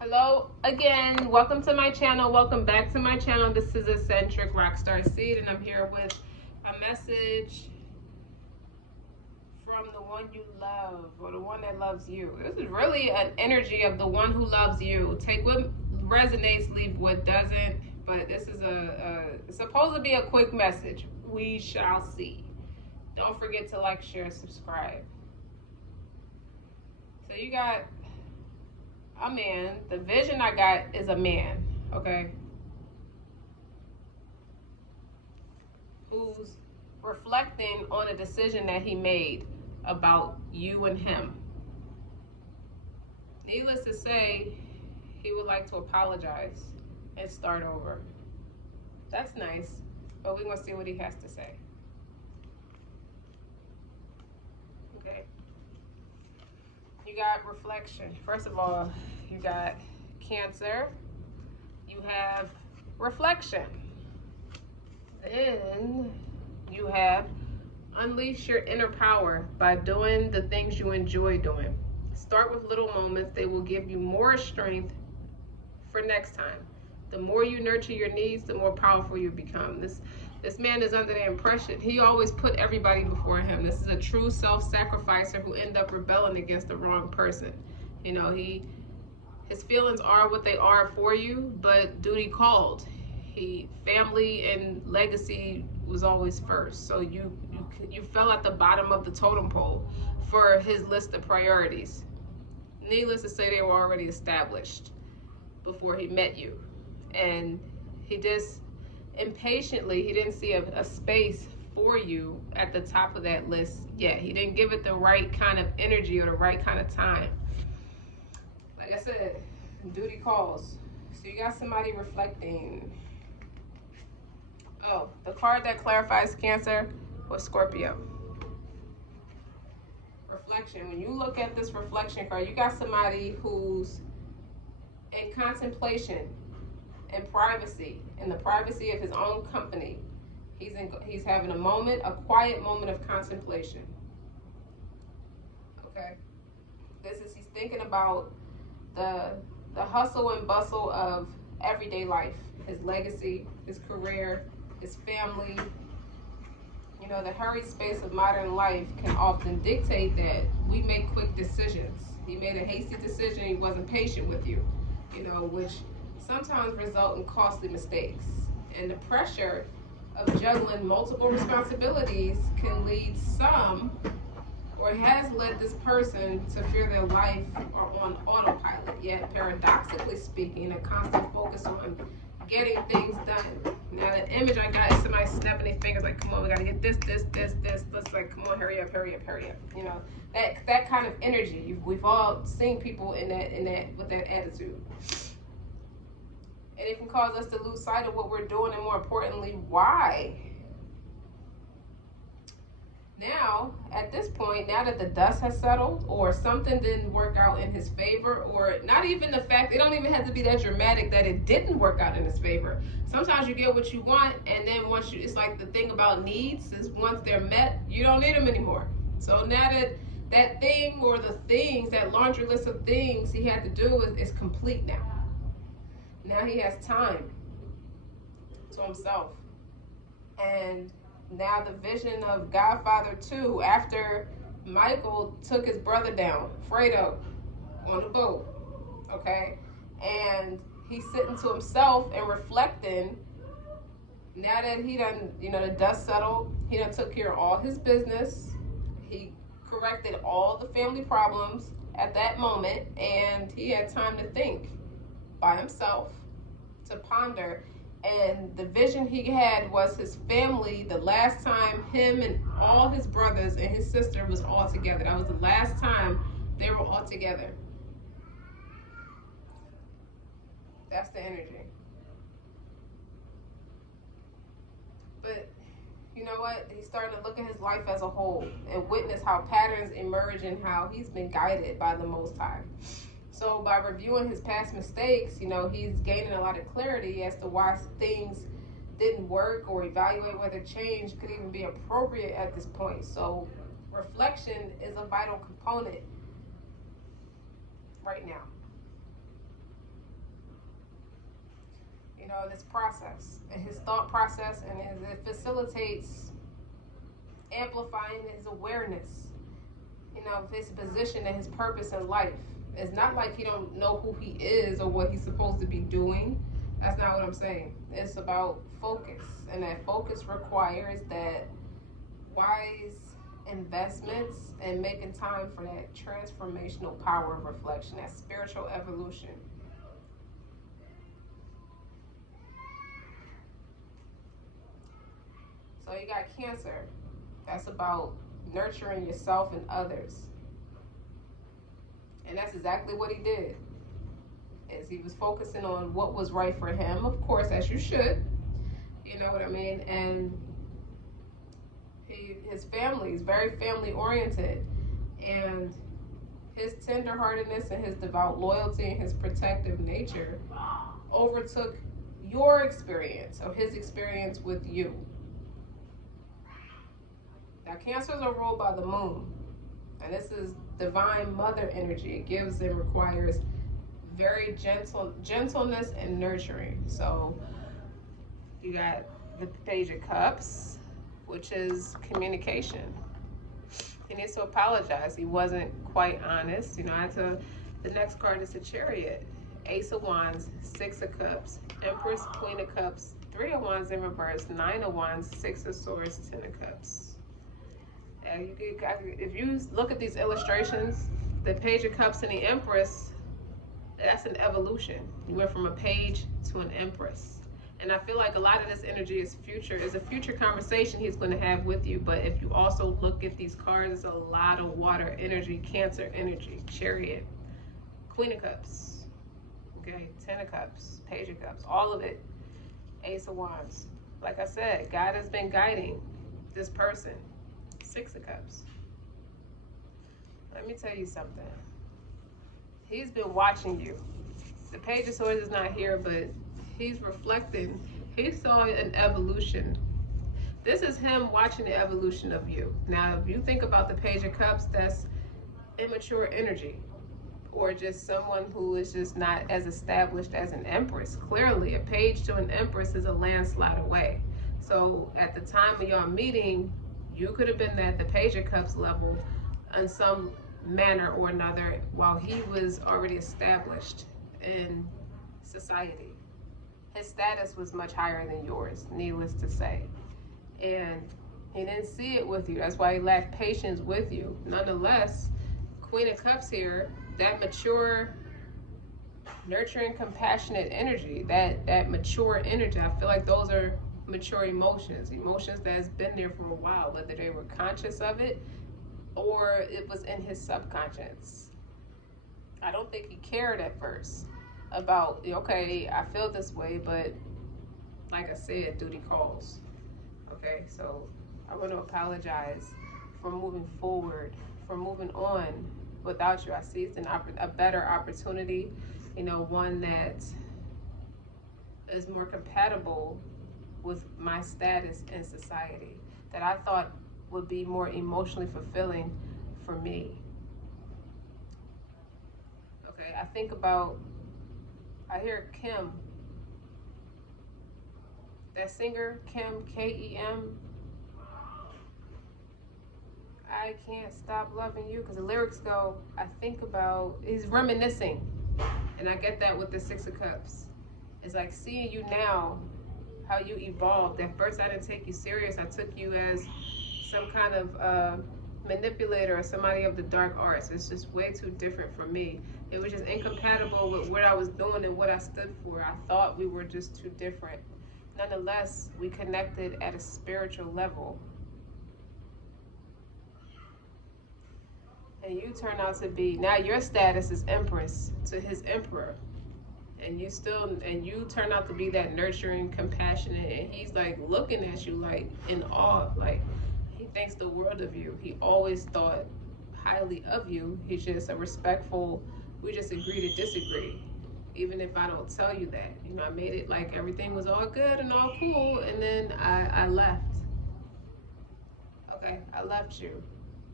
Hello again, welcome to my channel, welcome back to my channel. This is Eccentric RockStar'Seed, and I'm here with a message from the one you love, or the one that loves you. This is really an energy of the one who loves you. Take what resonates, leave what doesn't, but this is it's supposed to be a quick message. We shall see. Don't forget to like, share, subscribe. So you got a man. The vision I got is a man, okay, who's reflecting on a decision that he made about you and him. Needless to say, he would like to apologize and start over. That's nice, but we're gonna see what he has to say. Okay. You got reflection. First of all, you got Cancer. You have reflection. Then you have unleash your inner power by doing the things you enjoy doing. Start with little moments. They will give you more strength for next time. The more you nurture your needs, the more powerful you become. This man is under the impression he always put everybody before him. This is a true self-sacrificer who ended up rebelling against the wrong person. You know, his feelings are what they are for you, but duty called. Family and legacy was always first. So you fell at the bottom of the totem pole for his list of priorities. Needless to say, they were already established before he met you. And he just impatiently, he didn't see a space for you at the top of that list yet. He didn't give it the right kind of energy or the right kind of time. Like I said, duty calls. So you got somebody reflecting. Oh, the card that clarifies Cancer was Scorpio. Reflection. When you look at this reflection card, you got somebody who's in contemplation, in privacy, in the privacy of his own company. He's having a moment, a quiet moment of contemplation. Okay. He's thinking about the hustle and bustle of everyday life, his legacy, his career, his family. You know, the hurried space of modern life can often dictate that we make quick decisions. He made a hasty decision, he wasn't patient with you, you know, which sometimes result in costly mistakes. And the pressure of juggling multiple responsibilities can lead some, or has led this person to fear their life are on autopilot. Yet, paradoxically speaking, a constant focus on getting things done. Now, that image I got is somebody snapping their fingers like, come on, we gotta get this. Let's like, come on, hurry up. You know, that kind of energy. We've all seen people in that with that attitude. And it can cause us to lose sight of what we're doing, and more importantly, why. Now, at this point, now that the dust has settled, or something didn't work out in his favor, or not even the fact, it don't even have to be that dramatic that it didn't work out in his favor. Sometimes you get what you want, and then it's like the thing about needs is once they're met, you don't need them anymore. So now that thing or the things, that laundry list of things he had to do is complete now. Now he has time to himself. And now the vision of Godfather 2, after Michael took his brother down, Fredo, on the boat, okay? And he's sitting to himself and reflecting, now that he done, you know, the dust settled, he done took care of all his business, he corrected all the family problems at that moment, and he had time to think by himself, to ponder. And the vision he had was his family, the last time him and all his brothers and his sister was all together. That was the last time they were all together. That's the energy. But you know what? He's starting to look at his life as a whole and witness how patterns emerge and how he's been guided by the Most High. So by reviewing his past mistakes, you know, he's gaining a lot of clarity as to why things didn't work, or evaluate whether change could even be appropriate at this point. So reflection is a vital component right now. in his process, in his thought process, and it facilitates amplifying his awareness, of his position and his purpose in life. It's not like he don't know who he is or what he's supposed to be doing. That's not what I'm saying. It's about focus, and that focus requires that wise investments and making time for that transformational power of reflection, that spiritual evolution. So you got Cancer. That's about nurturing yourself and others. And that's exactly what he did. Is he was focusing on what was right for him, of course, as you should. You know what I mean? And his family is very family oriented. And his tenderheartedness and his devout loyalty and his protective nature overtook your experience or his experience with you. Now, Cancers are ruled by the moon, and this is divine mother energy. It gives and requires very gentleness and nurturing. So you got the Page of Cups, which is communication. He needs to apologize. He wasn't quite honest. The next card is the Chariot. Ace of Wands, Six of Cups, Empress, Queen of Cups, Three of Wands in reverse, Nine of Wands, Six of Swords, Ten of Cups. And if you look at these illustrations, the Page of Cups and the Empress, that's an evolution. You went from a page to an Empress. And I feel like a lot of this energy is a future conversation he's going to have with you. But if you also look at these cards, there's a lot of water energy, Cancer energy, Chariot, Queen of Cups, okay, Ten of Cups, Page of Cups, all of it, Ace of Wands. Like I said, God has been guiding this person. Six of Cups. Let me tell you something. He's been watching you. The Page of Swords is not here, but he's reflecting. He saw an evolution. This is him watching the evolution of you. Now, if you think about the Page of Cups, that's immature energy, or just someone who is just not as established as an Empress. Clearly, a page to an Empress is a landslide away. So at the time of your meeting, you could have been at the Page of Cups level in some manner or another while he was already established in society. His status was much higher than yours, needless to say. And he didn't see it with you. That's why he lacked patience with you. Nonetheless, Queen of Cups here, that mature, nurturing, compassionate energy, that mature energy, I feel like those are mature emotions that's been there for a while, whether they were conscious of it or it was in his subconscious. I don't think he cared at first about, okay, I feel this way, but like I said, duty calls. Okay, so I want to apologize for moving forward, for moving on without you. I see it's a better opportunity, one that is more compatible with my status in society, that I thought would be more emotionally fulfilling for me. Okay, I hear Kim, that singer, Kim, K-E-M. I can't stop loving you, because the lyrics go, he's reminiscing. And I get that with the Six of Cups. It's like seeing you now, how you evolved. At first I didn't take you serious. I took you as some kind of manipulator or somebody of the dark arts. It's just way too different for me. It was just incompatible with what I was doing and what I stood for. I thought we were just too different. Nonetheless, we connected at a spiritual level. And you turn out to be, now your status is Empress to his Emperor. And you turn out to be that nurturing, compassionate, and he's like looking at you like in awe, like he thinks the world of you. He always thought highly of you. He's just a respectful, we just agree to disagree. Even if I don't tell you that. I made it like everything was all good and all cool, and then I left. Okay, I left you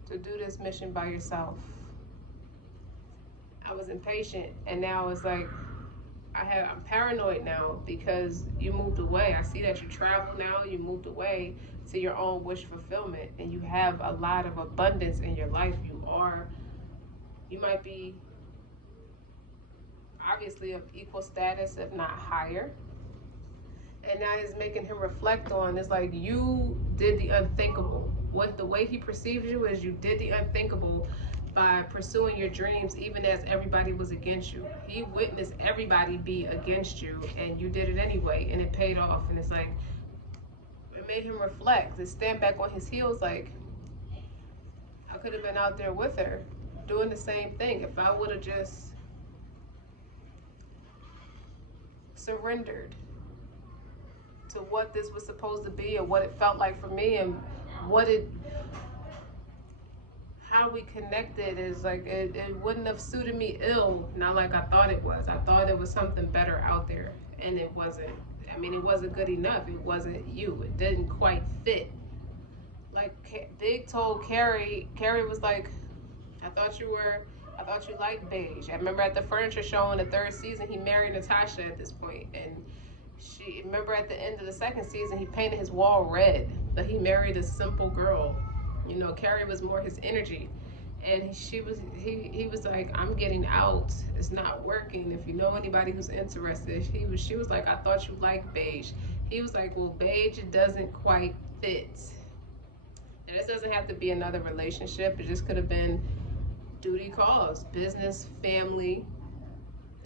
to do this mission by yourself. I was impatient, and now it's like, I'm paranoid now because you moved away. I see that you travel now. You moved away to your own wish fulfillment, and you have a lot of abundance in your life. You might be obviously of equal status, if not higher. And now it's making him reflect on, it's like you did the unthinkable. What the way he perceives you is you did the unthinkable by pursuing your dreams even as everybody was against you. He witnessed everybody be against you and you did it anyway, and it paid off. And it's like it made him reflect and stand back on his heels, like I could have been out there with her doing the same thing if I would have just surrendered to what this was supposed to be and what it felt like for me, and what it how we connected is like it wouldn't have suited me ill, not like I thought it was. I thought it was something better out there, and it wasn't. I mean, it wasn't good enough. It wasn't you. It didn't quite fit. Like Big told Carrie was like, I thought you liked beige. I remember at the furniture show in the 3rd season, he married Natasha at this point, and she remember at the end of the 2nd season, he painted his wall red, but he married a simple girl. You know, Carrie was more his energy, and he was like, I'm getting out. It's not working. If you know anybody who's interested, she was like, I thought you liked beige. He was like, well, beige doesn't quite fit. And this doesn't have to be another relationship. It just could have been duty calls, business, family,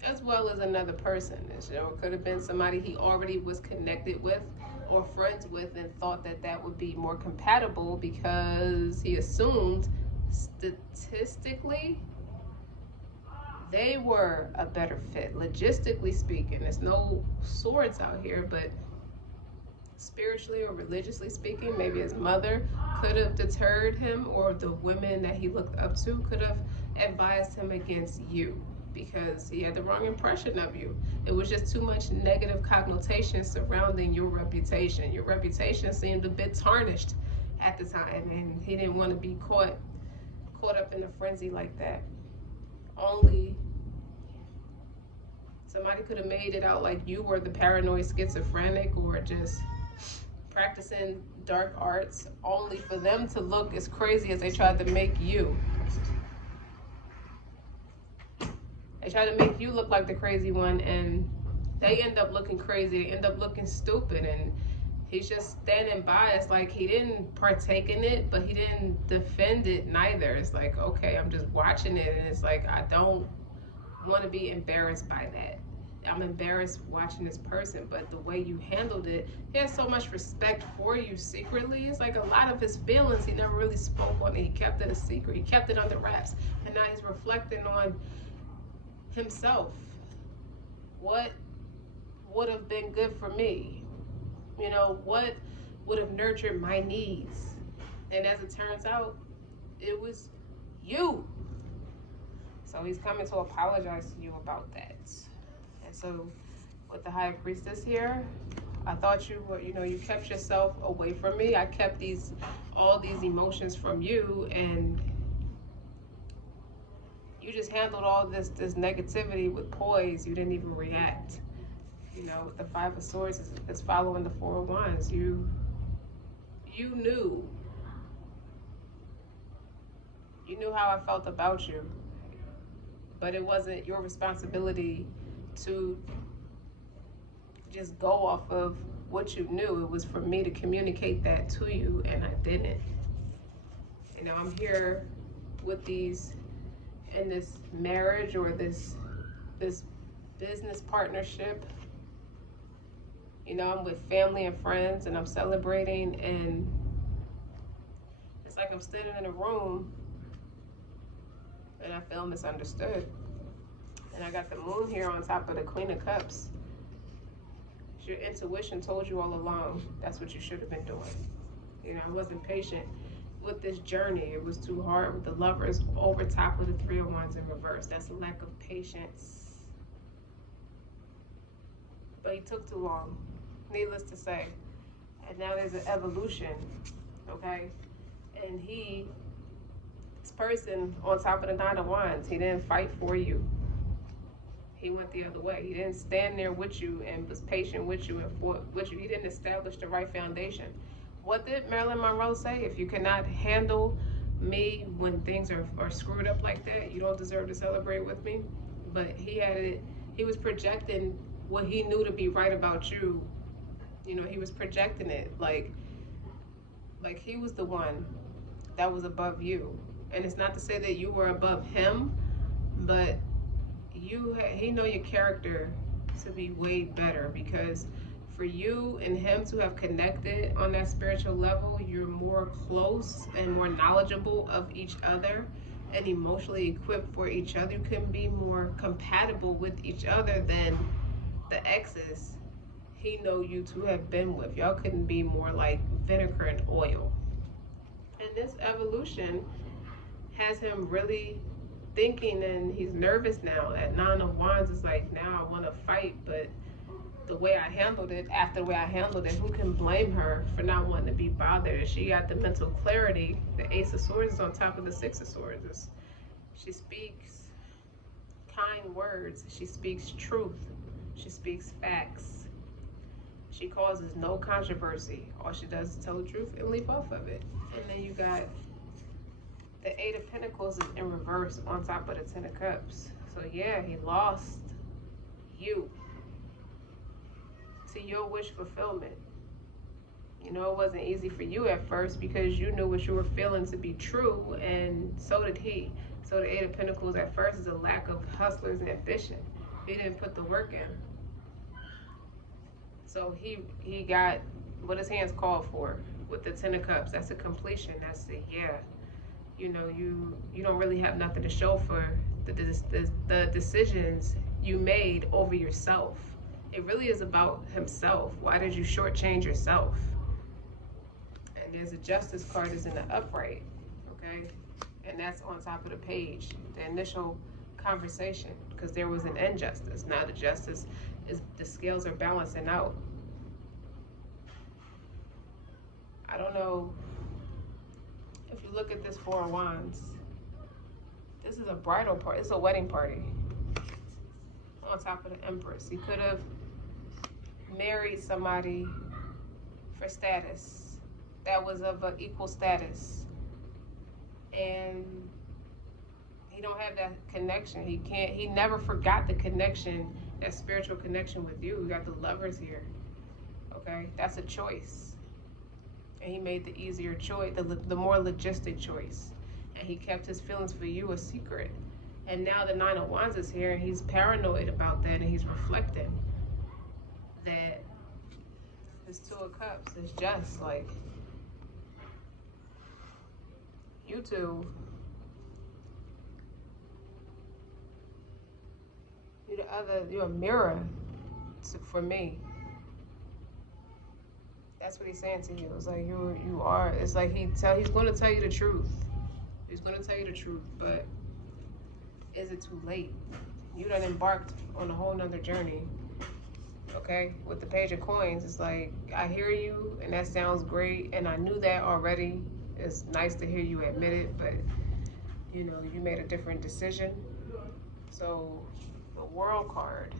as well as another person. You know, it could have been somebody he already was connected with or friends with and thought that would be more compatible because he assumed statistically they were a better fit. Logistically speaking, there's no swords out here, but spiritually or religiously speaking, maybe his mother could have deterred him, or the women that he looked up to could have advised him against you because he had the wrong impression of you. It was just too much negative connotation surrounding your reputation. Your reputation seemed a bit tarnished at the time, and he didn't want to be caught up in a frenzy like that. Only somebody could have made it out like you were the paranoid schizophrenic or just practicing dark arts, only for them to look as crazy as they tried to make you. They try to make you look like the crazy one, and they end up looking crazy. They end up looking stupid, and he's just standing by. It's like he didn't partake in it, but he didn't defend it neither. It's like, okay, I'm just watching it, and it's like, I don't want to be embarrassed by that. I'm embarrassed watching this person, but the way you handled it, he has so much respect for you secretly. It's like a lot of his feelings, he never really spoke on it. He kept it a secret. He kept it under wraps, and now he's reflecting on himself. What would have been good for me? You know, what would have nurtured my needs? And as it turns out, it was you. So he's coming to apologize to you about that. And so with the High Priestess here, I thought you were, you kept yourself away from me. I kept all these emotions from you, and you just handled all this negativity with poise. You didn't even react. The 5 of Swords is following the 4 of Wands. You knew how I felt about you, but it wasn't your responsibility to just go off of what you knew. It was for me to communicate that to you, and I didn't. I'm here with in this marriage or this business partnership. I'm with family and friends, and I'm celebrating, and it's like I'm standing in a room and I feel misunderstood. And I got the moon here on top of the Queen of Cups. Your intuition told you all along that's what you should have been doing. I wasn't patient with this journey. It was too hard with the Lovers over top of the 3 of Wands in reverse. That's a lack of patience. But he took too long, needless to say. And now there's an evolution, okay? And this person on top of the 9 of Wands, he didn't fight for you. He went the other way. He didn't stand there with you and was patient with you and fought with you. He didn't establish the right foundation. What did Marilyn Monroe say? If you cannot handle me when things are screwed up like that, you don't deserve to celebrate with me. But he had it, he was projecting what he knew to be right about you. You know, he was projecting it like he was the one that was above you. And it's not to say that you were above him, but he know your character to be way better, because for you and him to have connected on that spiritual level, you're more close and more knowledgeable of each other and emotionally equipped for each other. You can be more compatible with each other than the exes he know you to have been with. Y'all couldn't be more like vinegar and oil. And this evolution has him really thinking, and he's nervous now. At Nine of Wands is like, now I want to fight, but the way I handled it, after the way I handled it, who can blame her for not wanting to be bothered? She got the mental clarity. The Ace of Swords is on top of the Six of Swords. She speaks kind words. She speaks truth. She speaks facts. She causes no controversy. All she does is tell the truth and leap off of it. And then you got the Eight of Pentacles is in reverse on top of the Ten of Cups. So yeah, he lost you to your wish fulfillment. You know, it wasn't easy for you at first because you knew what you were feeling to be true, and so did he. So the Eight of Pentacles at first is a lack of hustler's ambition. He didn't put the work in. So he got what his hands called for with the Ten of Cups. That's a completion. That's the, yeah. You know, you don't really have nothing to show for the decisions you made over yourself. It really is about himself. Why did you shortchange yourself? And there's a Justice card is in the upright, okay? And that's on top of the page, the initial conversation, because there was an injustice. Now the justice is, the scales are balancing out. I don't know if you look at this Four of Wands. This is a bridal party. It's a wedding party on top of the Empress. He could have married somebody for status that was of an equal status, and he don't have that connection. He never forgot the connection, that spiritual connection with you. We got the Lovers here, okay? That's a choice, and he made the easier choice, the more logistic choice, and he kept his feelings for you a secret. And now the Nine of Wands is here, and he's paranoid about that, and he's reflecting that this Two of Cups is just like, you two, you're a mirror for me. That's what he's saying to you. It's like you are. It's like he's going to tell you the truth. He's going to tell you the truth, but is it too late? You done embarked on a whole nother journey. Okay, with the Page of Coins, it's like, I hear you, and that sounds great, and I knew that already. It's nice to hear you admit it, but you know, you made a different decision. So the World card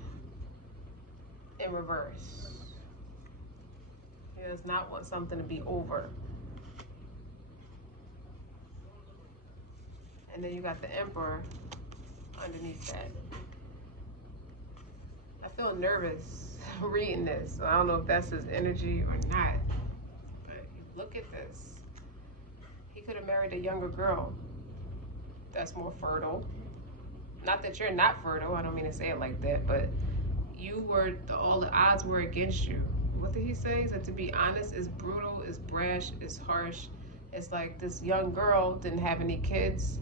in reverse. He does not want something to be over. And then you got the Emperor underneath that. I feel nervous reading this. So I don't know if that's his energy or not. But look at this. He could have married a younger girl that's more fertile. Not that you're not fertile, I don't mean to say it like that, but you were, all the odds were against you. What did he say? He said, to be honest, it's brutal, it's brash, it's harsh. It's like this young girl didn't have any kids.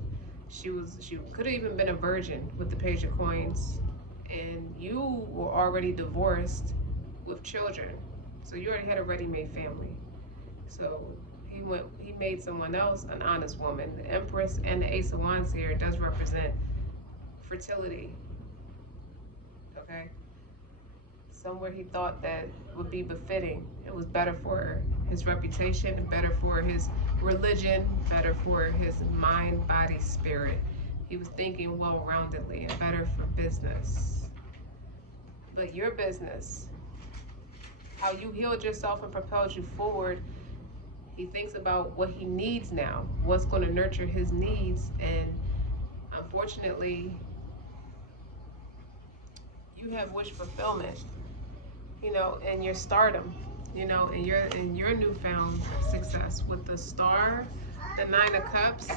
She could have even been a virgin with the Page of Coins. And you were already divorced with children. So you already had a ready-made family. So he made someone else an honest woman. The Empress and the Ace of Wands here does represent fertility. Okay? Somewhere he thought that would be befitting. It was better for his reputation, better for his religion, better for his mind, body, spirit. He was thinking well-roundedly and better for business. But your business, how you healed yourself and propelled you forward, he thinks about what he needs now, what's going to nurture his needs. And unfortunately, you have wish fulfillment, you know, and your stardom, you know, and your newfound success with the Star, the Nine of Cups,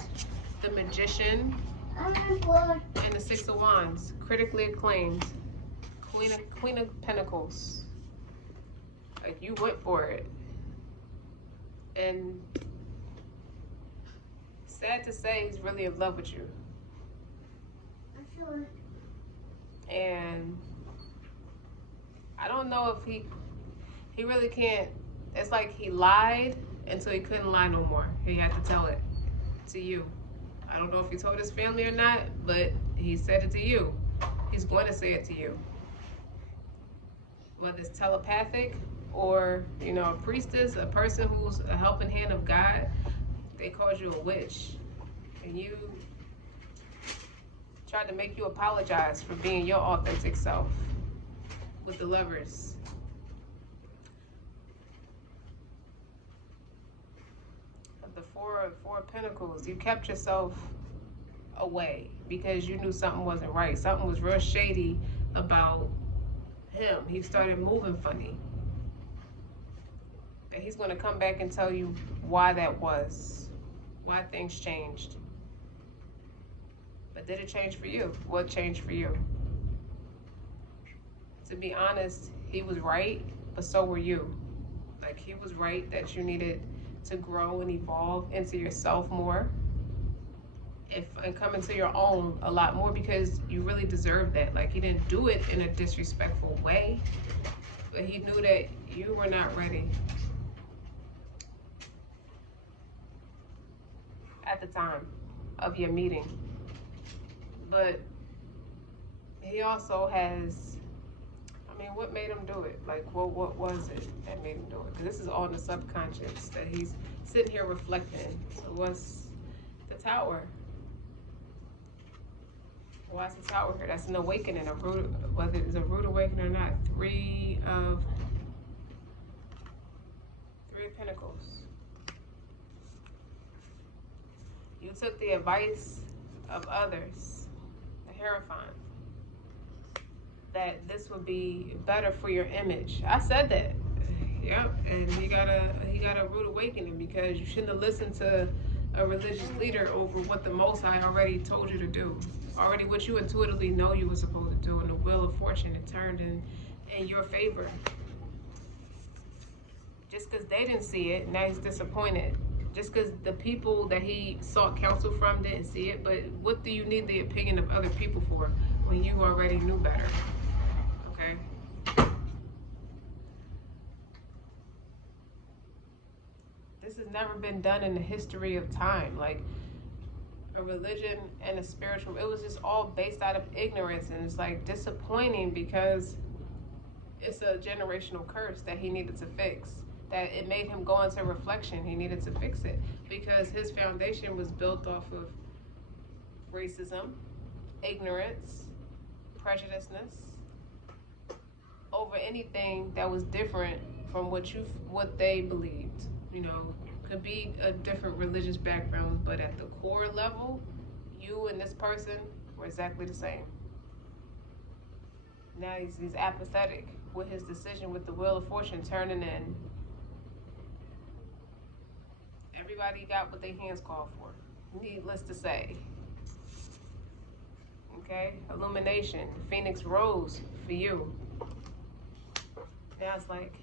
the Magician, and the Six of Wands, critically acclaimed, Queen of Pentacles. Like, you went for it. And sad to say, he's really in love with you. And I don't know if he really can't. It's like he lied until he couldn't lie no more. He had to tell it to you. I don't know if he told his family or not, but he said it to you. He's going to say it to you. Whether it's telepathic or, you know, a priestess, a person who's a helping hand of God, they called you a witch. And you tried to make you apologize for being your authentic self with the Lovers. The Four of Pentacles, you kept yourself away because you knew something wasn't right. Something was real shady about him. He started moving funny. And he's going to come back and tell you why that was, why things changed. But did it change for you? What changed for you? To be honest, he was right, but so were you. Like, he was right that you needed to grow and evolve into yourself more, and come into your own a lot more, because you really deserve that. Like, he didn't do it in a disrespectful way, but he knew that you were not ready at the time of your meeting. But he also has, I mean, what made him do it? Like, what was it that made him do it? Because this is all in the subconscious that he's sitting here reflecting. So what's the Tower? Why is the Tower here? That's an awakening, a rude, whether it's a rude awakening or not. Three of Pentacles. You took the advice of others, the Hierophant, that this would be better for your image. I said that. Yep, and he got a rude awakening, because you shouldn't have listened to a religious leader over what the Most High already told you to do. Already what you intuitively know you were supposed to do, and the wheel of fortune, it turned in your favor. Just because they didn't see it, now he's disappointed. Just because the people that he sought counsel from didn't see it, but what do you need the opinion of other people for when you already knew better? Okay? This has never been done in the history of time. Like, a religion and a spiritual, it was just all based out of ignorance, and it's like disappointing because it's a generational curse that he needed to fix. That it made him go into reflection. He needed to fix it because his foundation was built off of racism, ignorance, prejudiceness over anything that was different from what they believed. You know, could be a different religious background, but at the core level, you and this person were exactly the same. Now he's apathetic with his decision with the Wheel of Fortune turning in. Everybody got what their hands called for, needless to say. Okay, illumination, Phoenix rose for you. Now it's like,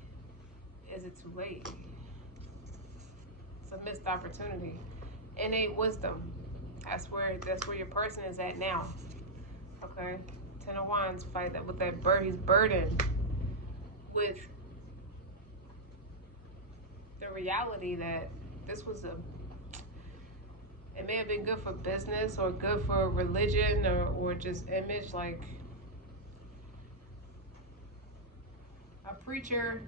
is it too late? It's a missed opportunity. Innate wisdom, that's where your person is at now. Okay, Ten of Wands, fight that with that bird. He's burdened with the reality that this was it may have been good for business or good for religion or just image, like a preacher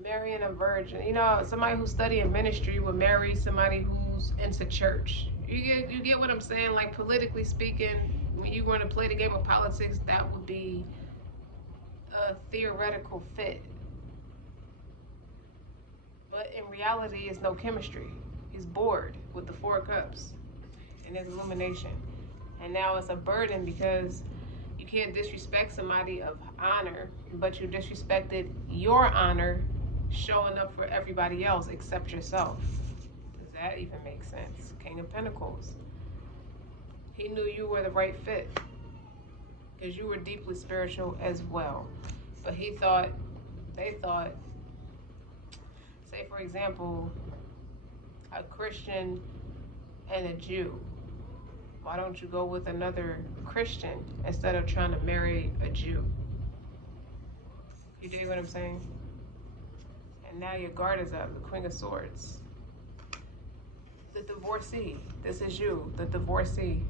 marrying a virgin. You know, somebody who's studying ministry would marry somebody who's into church. You get what I'm saying? Like, politically speaking, when you want to play the game of politics, that would be a theoretical fit. But in reality, it's no chemistry. He's bored with the 4 cups and his illumination. And now it's a burden because you can't disrespect somebody of honor, but you disrespected your honor showing up for everybody else except yourself. Does that even make sense? King of Pentacles. He knew you were the right fit because you were deeply spiritual as well. But they thought, say for example, a Christian and a Jew. Why don't you go with another Christian instead of trying to marry a Jew? You dig what I'm saying? And now your guard is up, the Queen of Swords. The divorcee. This is you, the divorcee.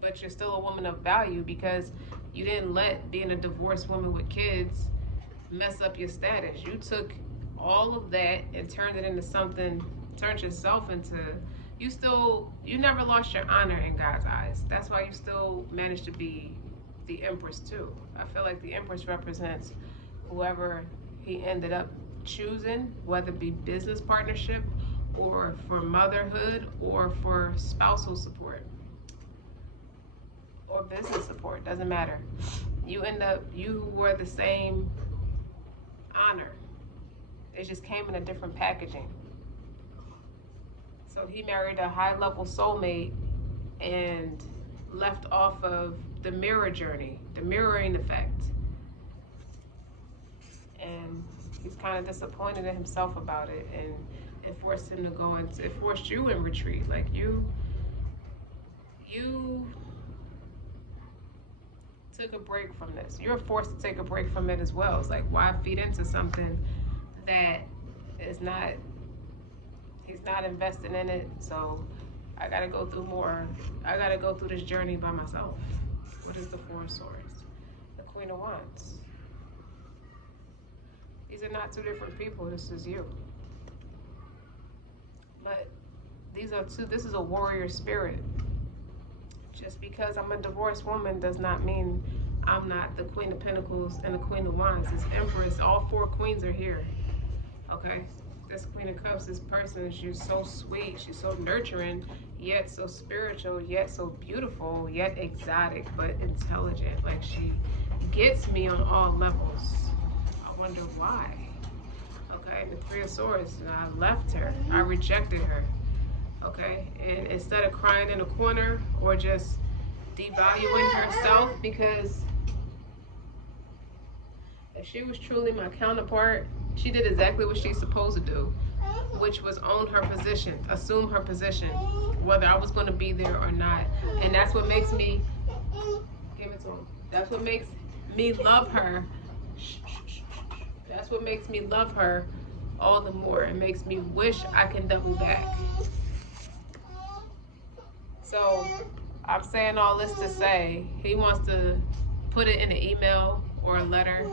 But you're still a woman of value because you didn't let being a divorced woman with kids mess up your status. You took all of that and turned it into something, turned yourself into, you never lost your honor in God's eyes. That's why you still managed to be the Empress too. I feel like the Empress represents whoever he ended up choosing, whether it be business partnership or for motherhood or for spousal support or business support, doesn't matter. You were the same honor. It just came in a different packaging. So he married a high-level soulmate and left off of the mirror journey, the mirroring effect. And he's kind of disappointed in himself about it, and it forced him to go into, it forced you in retreat. Like you took a break from this. You're forced to take a break from it as well. It's like, why feed into something that is not, he's not invested in it, so I gotta go through more. I gotta go through this journey by myself. What is the 4 of Swords? The Queen of Wands. These are not 2 different people, this is you. But these are 2, this is a warrior spirit. Just because I'm a divorced woman does not mean I'm not the Queen of Pentacles and the Queen of Wands. This Empress, all 4 queens are here, okay? This Queen of Cups, this person, she's so sweet, she's so nurturing, yet so spiritual, yet so beautiful, yet exotic, but intelligent. Like, she gets me on all levels. I wonder why. Okay, the 3 of Swords, I left her, I rejected her. Okay, and instead of crying in a corner or just devaluing herself, because if she was truly my counterpart, she did exactly what she's supposed to do, which was own her position, assume her position, whether I was going to be there or not. And that's what makes me, give it to him. That's what makes me love her. That's what makes me love her all the more. It makes me wish I can double back. So I'm saying all this to say, he wants to put it in an email or a letter,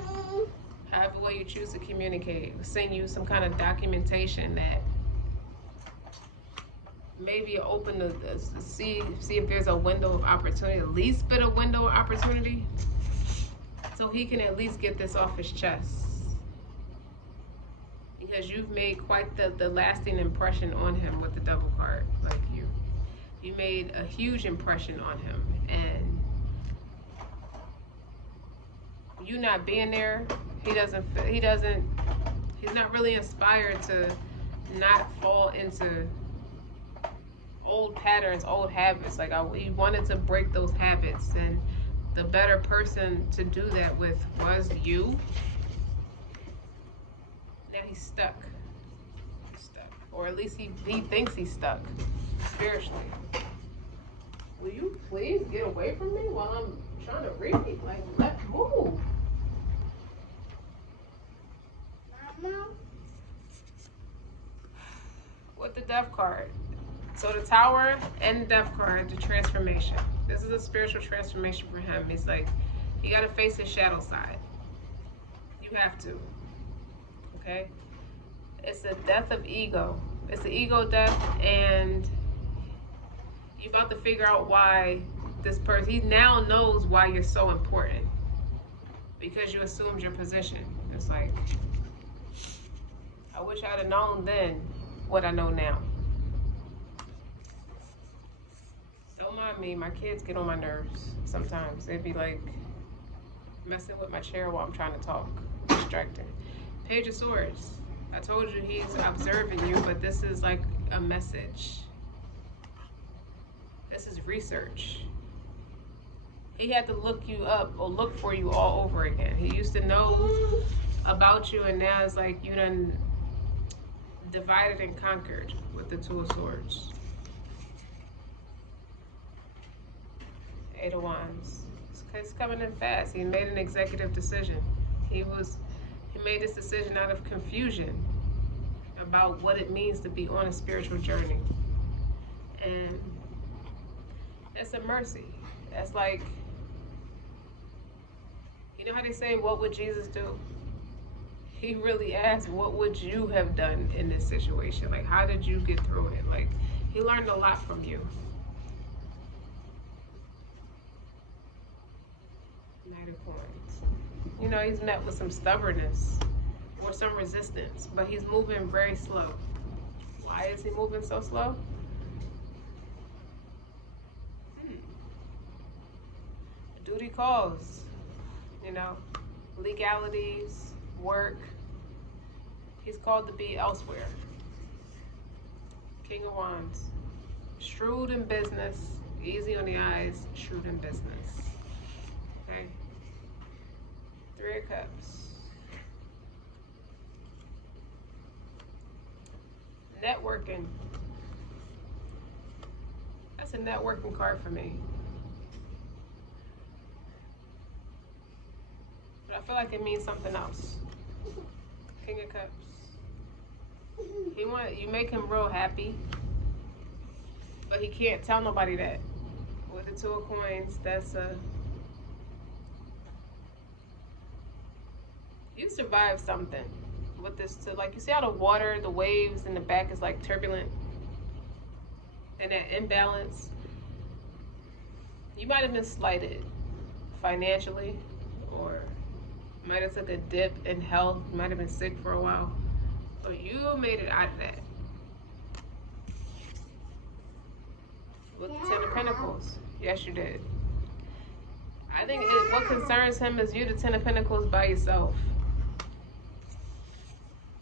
however way you choose to communicate, send you some kind of documentation that maybe open to see if there's a window of opportunity, at least bit a window of opportunity, so he can at least get this off his chest. Because you've made quite the lasting impression on him with the Devil card. Like, you made a huge impression on him, and you not being there, he's not really inspired to not fall into old patterns, old habits. Like, he wanted to break those habits, and the better person to do that with was you. Now he's stuck. Or at least he thinks he's stuck spiritually. Will you please get away from me while I'm trying to read? Like, let's move. Mama. With the Death card. So the Tower and the Death card, the transformation. This is a spiritual transformation for him. He's like, he got to face his shadow side. You have to. Okay? It's the death of ego. It's the ego death, and You're about to figure out why this person, he now knows why you're so important. Because you assumed your position. It's like, I wish I'd have known then what I know now. Don't mind me, my kids get on my nerves sometimes. They'd be like messing with my chair while I'm trying to talk, distracting. Page of Swords. I told you he's observing you, but this is like a message. This is research. He had to look you up or look for you all over again. He used to know about you, and now it's like you done divided and conquered with the Two of Swords. Eight of Wands. It's coming in fast. He made an executive decision. He made this decision out of confusion about what it means to be on a spiritual journey. And it's a mercy. That's like, you know how they say, what would Jesus do? He really asked, what would you have done in this situation? Like, how did you get through it? Like, he learned a lot from you. Knight of Coins. You know, he's met with some stubbornness or some resistance, but he's moving very slow. Why is he moving so slow? Duty calls, you know, legalities, work. He's called to be elsewhere. King of Wands. Shrewd in business, easy on the eyes, shrewd in business. Okay. Three of Cups. Networking. That's a networking card for me. But I feel like it means something else. King of Cups. You make him real happy, but he can't tell nobody that. With the Two of Coins, that's a... You survived something with this too. Like, you see how the water, the waves in the back is like turbulent? And that imbalance. You might have been slighted financially, or might have took a dip in health, might have been sick for a while, but you made it out of that. With the Ten of Pentacles, yes you did. I think what concerns him is you, the Ten of Pentacles, by yourself.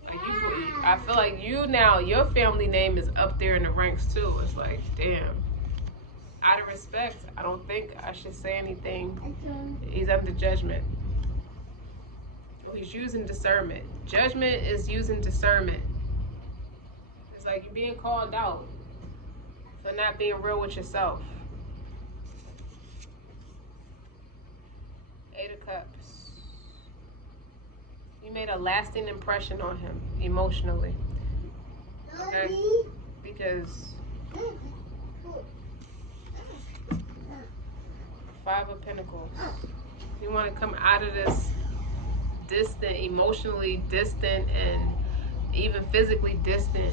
Like I feel like you now, your family name is up there in the ranks too. It's like, damn. Out of respect, I don't think I should say anything. He's under judgment. He's using discernment. Judgment is using discernment. It's like you're being called out for not being real with yourself. Eight of Cups. You made a lasting impression on him emotionally. Okay? Because Five of Pentacles. You want to come out of this distant, emotionally distant, and even physically distant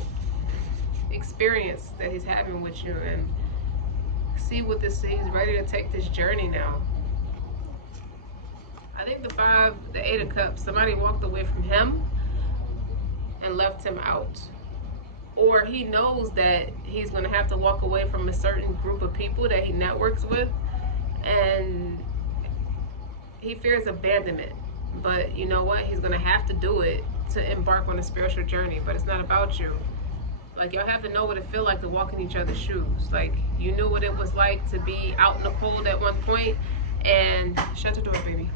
experience that he's having with you, and see what this is. He's ready to take this journey now. I think the Eight of Cups, somebody walked away from him and left him out. Or he knows that he's going to have to walk away from a certain group of people that he networks with, and he fears abandonment. But you know what? He's going to have to do it to embark on a spiritual journey. But it's not about you. Like, y'all have to know what it feels like to walk in each other's shoes. Like, you knew what it was like to be out in the cold at one point, and shut the door, baby.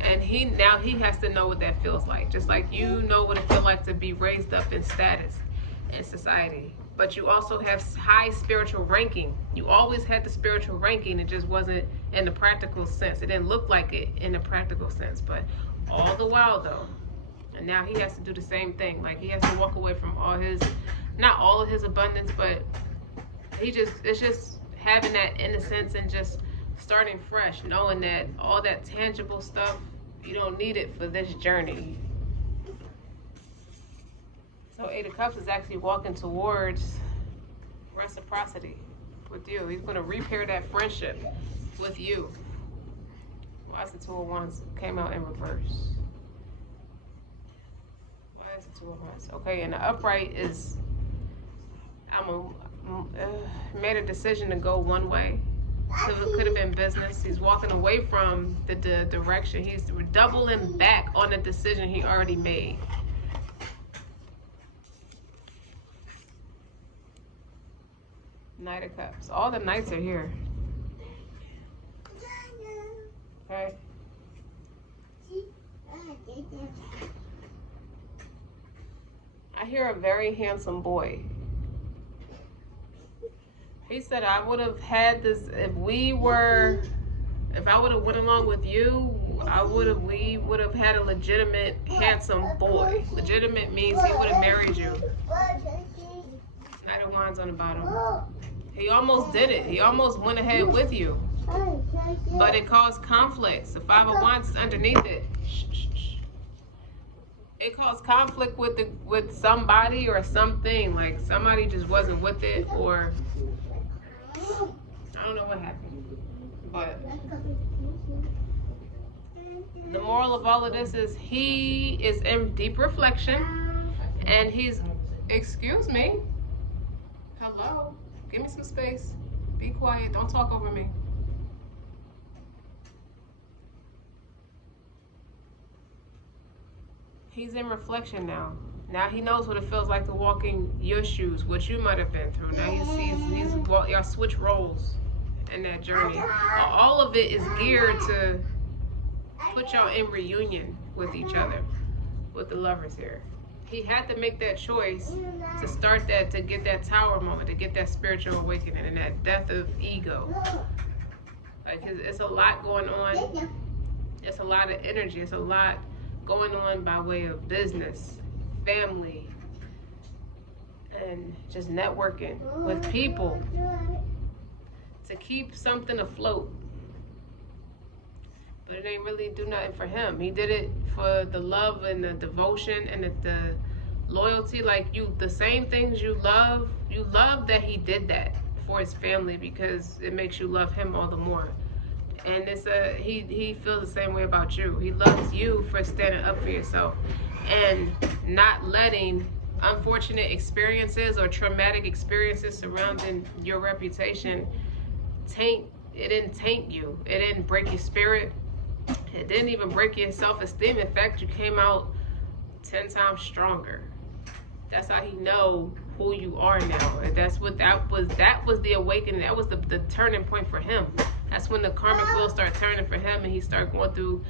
And now he has to know what that feels like. Just like you know what it feels like to be raised up in status in society. But you also have high spiritual ranking. You always had the spiritual ranking. It just wasn't in the practical sense. It didn't look like it in the practical sense. But all the while, though, and now he has to do the same thing. Like, he has to walk away from all his, not all of his abundance, but it's just having that innocence and just starting fresh, knowing that all that tangible stuff, you don't need it for this journey. So Eight of Cups is actually walking towards reciprocity. with you. He's going to repair that friendship with you. Why is the Two of Wands came out in reverse? Why is the Two of Wands? Okay, and the upright is, made a decision to go one way. So it could have been business. He's walking away from the direction. He's doubling back on the decision he already made. Knight of Cups. All the knights are here. Okay. I hear a very handsome boy. He said, I would have had this, if I would have went along with you, we would have had a legitimate, handsome boy. Legitimate means he would have married you. Knight of Wands on the bottom. He almost did it. He almost went ahead with you. But it caused conflicts. The Five of Wands is underneath it. It caused conflict with somebody or something. Like somebody just wasn't with it, or I don't know what happened. But the moral of all of this is he is in deep reflection, and he's, excuse me, hello, give me some space, be quiet, don't talk over me. He's in reflection now. Now he knows what it feels like to walk in your shoes, what you might have been through. Now y'all switch roles in that journey. All of it is geared to put y'all in reunion with each other, with the lovers here. He had to make that choice to start that, to get that tower moment, to get that spiritual awakening and that death of ego. Like it's a lot going on. It's a lot of energy. It's a lot going on by way of business, family, and just networking with people to keep something afloat. But it ain't really do nothing for him. He did it for the love and the devotion and the loyalty. Like the same things you love that he did that for his family, because it makes you love him all the more. And he feels the same way about you. He loves you for standing up for yourself and not letting unfortunate experiences or traumatic experiences surrounding your reputation taint. It didn't taint you. It didn't break your spirit. It didn't even break your self-esteem. In fact, you came out 10 times stronger. That's how he know who you are now. And that was the awakening. That was the turning point for him. That's when the karmic wheels start turning for him, and he started going through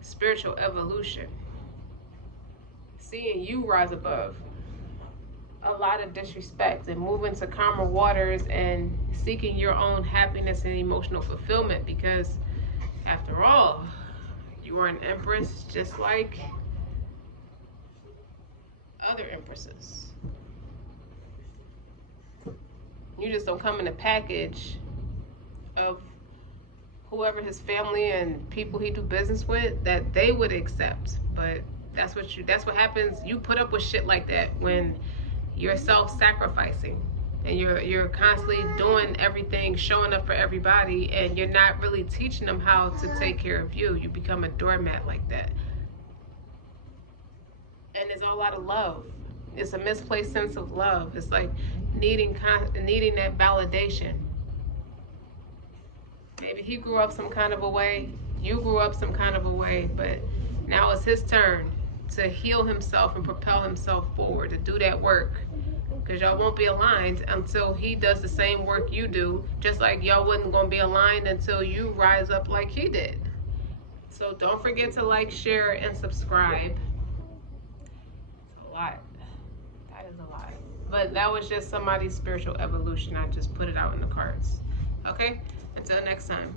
spiritual evolution. Seeing you rise above a lot of disrespect and moving to calmer waters and seeking your own happiness and emotional fulfillment, because after all, you are an empress just like other empresses. You just don't come in a package of whoever his family and people he do business with that they would accept. But that's what happens. You put up with shit like that when you're self-sacrificing and you're constantly doing everything, showing up for everybody, and you're not really teaching them how to take care of you. You become a doormat like that. And there's a lot of love. It's a misplaced sense of love. It's like needing that validation. Maybe he grew up some kind of a way, you grew up some kind of a way, but now it's his turn to heal himself and propel himself forward, to do that work. Because y'all won't be aligned until he does the same work you do, just like y'all wasn't going to be aligned until you rise up like he did. So don't forget to like, share, and subscribe. It's a lot. That is a lot. But that was just somebody's spiritual evolution. I just put it out in the cards. Okay? Until next time.